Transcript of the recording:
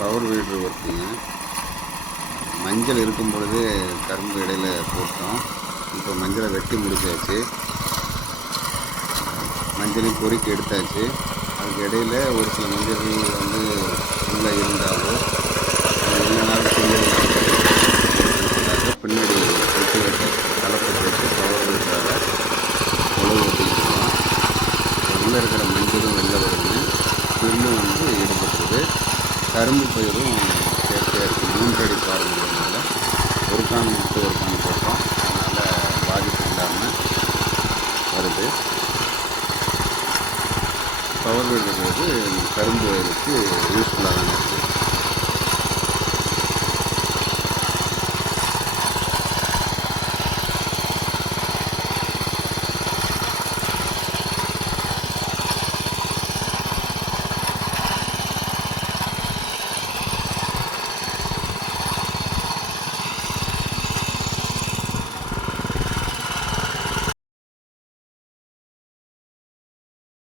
Power வீடர் ஒர்க்குங்க. மஞ்சள் இருக்கும் பொழுது கரும்பு இடையில போட்டோம். இப்போ மஞ்சளை வெட்டி முடிச்சாச்சு. மஞ்சளையும் பொறுக்கி எடுத்தாச்சு. அதுக்கு இடையில ஒரு சில மஞ்சள்கள் உள்ளே இருந்தாலோ இல்லைனாலும் பின்னாடி கல்டிவேட்டர் கலப்பை போட்டு பவர் வீடரால் உழவு ஓட்டிக்கிட்டுருவோம். உள்ளே இருக்கிற மஞ்சளும் வெளில வருங்க, புல்லும் ஈடுபட்டுருது. கரும்பு பயிரும் சேர்க்கையாக இருக்குது. 3 அடி பாருங்கிறதுனால ஒரு கான் விட்டு ஒரு கான் போட்டோம். அதனால் பாதிப்பு இல்லாமல் வருது. பவர் வீடுங்கிறது கரும்பு வயலுக்கு யூஸ்ஃபுல்லாக இருக்குது.